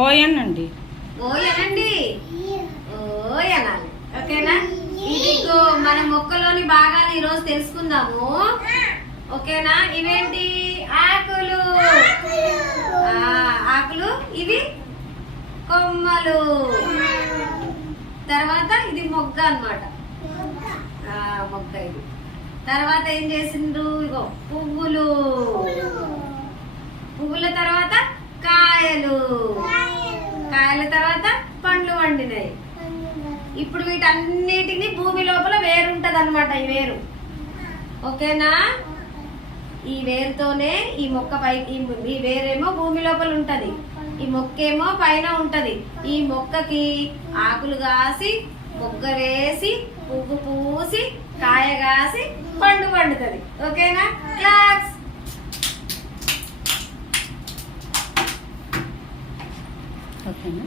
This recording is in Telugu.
ఓయనండి. ఓయనండి. ఓయనాలి. ఓకేనా? ఇదిగో మన మొక్కలోని భాగాలు ఈరోజు తెలుసుకుందాము. ఓకేనా? ఇవేంటి? ఆకులు. ఆకులు. ఇవి కొమ్మలు. తర్వాత ఇది మొగ్గ అన్నమాట. మొగ్గ ఇది. తర్వాత ఏం చేసిండ్రు? ఇగో పువ్వులు. పువ్వుల తర్వాత కాయలు. కాయల తర్వాత పండ్లు వండినాయి. ఇప్పుడు వీటన్నిటిని భూమి లోపల వేరుంటది అనమాట. ఈ వేరు. ఓకేనా? ఈ వేరుతోనే ఈ మొక్క పై ఈ వేరేమో భూమి లోపల ఉంటది, ఈ మొక్కేమో పైన ఉంటది. ఈ మొక్కకి ఆకులు కాసి, మొగ్గ వేసి, పువ్వు పూసి, కాయ కాసి, పండు పండుతుంది. ఓకేనా? క్లాస్. ఓకేనా?